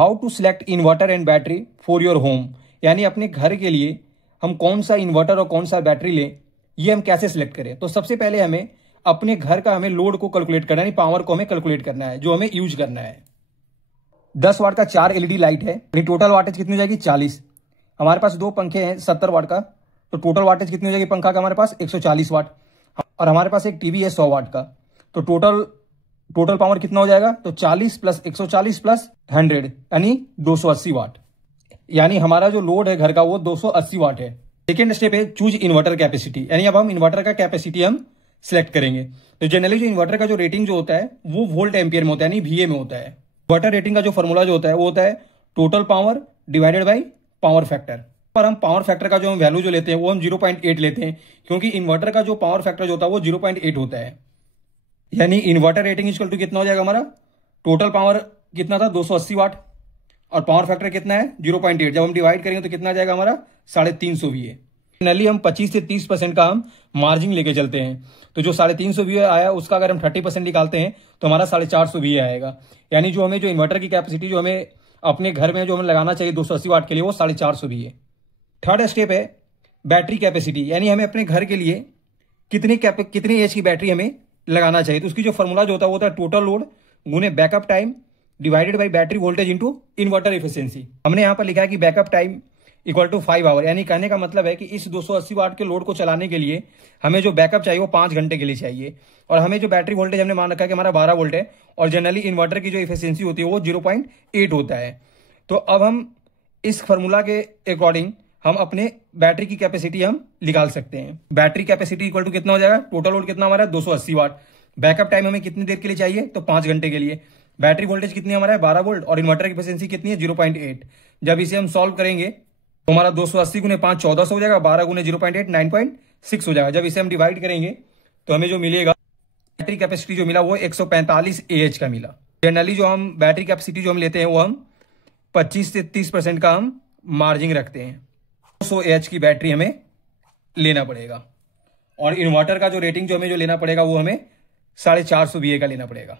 How to select inverter and battery for your home, यानी अपने घर के लिए हम कौन सा इन्वर्टर और कौन सा बैटरी लें, ये हम कैसे सिलेक्ट करें। तो सबसे पहले हमें अपने घर का हमें लोड को कैलकुलेट करना है, यानी पावर को हमें कैलकुलेट करना है जो हमें यूज करना है। 10 वाट का 4 एलईडी लाइट है, यानी टोटल वाटेज कितनी हो जाएगी 40। हमारे पास 2 पंखे हैं 70 वाट का, तो टोटल वाटेज कितनी हो जाएगी पंखा का हमारे पास 140 वाट। और हमारे पास एक टीवी है 100 वाट का, तो टोटल पावर कितना हो जाएगा, तो 40 प्लस 140 प्लस 100 यानी 280 वाट। यानी हमारा जो लोड है घर का वो 280 वाट है। सेकेंड स्टेप है चूज इन्वर्टर कैपेसिटी, यानी अब हम इन्वर्टर का कैपेसिटी हम सिलेक्ट करेंगे। तो जनरली जो इन्वर्टर का जो रेटिंग जो होता है वो वोल्ट एम्पियर में होता है, यानी VA में होता है। इन्वर्टर रेटिंग का जो फॉर्मूला जो होता है वो होता है total power divided by power factor. पर हम पावर फैक्टर का जो हम वैल्यू जो लेते हैं वो हम 0.8 लेते हैं, क्योंकि इन्वर्टर का जो पावर फैक्टर जो होता है वो 0.8 होता है। यानी इन्वर्टर रेटिंग इक्वल टू कितना हो जाएगा हमारा, टोटल पावर कितना था 280 वाट और पावर फैक्टर कितना है 0.8। जब हम डिवाइड करेंगे तो कितना आ जाएगा हमारा 350 VA। जनरली हम 25 से 30% का हम मार्जिन लेके चलते हैं, तो जो 350 VA आया उसका अगर हम 30% निकालते हैं तो हमारा 450 VA आएगा। यानी जो हमें जो इन्वर्टर की कैपेसिटी जो हमें अपने घर में जो हमें लगाना चाहिए 280 वाट के लिए वो 450 VA। थर्ड स्टेप है बैटरी कैपेसिटी, यानी हमें अपने घर के लिए कितनी एच की बैटरी हमें लगाना चाहिए। तो उसकी जो फॉर्मूला जो होता है टोटल लोड गुने backup time divided by battery voltage into inverter efficiency. हमने यहाँ पर लिखा है कि backup time equal to 5 hour, यानी कहने का मतलब है कि इस 280 वाट के लोड को चलाने के लिए हमें जो बैकअप चाहिए वो 5 घंटे के लिए चाहिए। और हमें जो बैटरी वोल्टेज हमने मान रखा है कि हमारा 12 वोल्ट है, और जनरली इन्वर्टर की जो एफिशिएंसी होती है वो 0.8 होता है। तो अब हम इस फॉर्मूला के अकॉर्डिंग हम अपने बैटरी की कैपेसिटी हम निकाल सकते हैं। बैटरी कैपेसिटी इक्वल टू कितना हो जाएगा, टोटल लोड कितना हमारा 280 वाट, बैकअप टाइम हमें कितनी देर के लिए चाहिए, तो 5 घंटे के लिए। बैटरी वोल्टेज कितनी हमारा है 12 वोल्ट और इन्वर्टर की एफिशिएंसी कितनी है 0.8। जब इसे हम सॉल्व करेंगे तो हमारा 280 गुने 5 1400 हो जाएगा, 12 गुने 0.8 9.6 हो जाएगा। जब इसे हम डिवाइड करेंगे तो हमें जो मिलेगा बैटरी कैपेसिटी जो मिला वो 145 AH का मिला। जनरली जो हम बैटरी कैपेसिटी जो हम लेते हैं वो हम 25 से 30% का हम मार्जिन रखते हैं। 200 AH की बैटरी हमें लेना पड़ेगा, और इन्वर्टर का जो रेटिंग जो हमें जो लेना पड़ेगा वो हमें 450 VA का लेना पड़ेगा।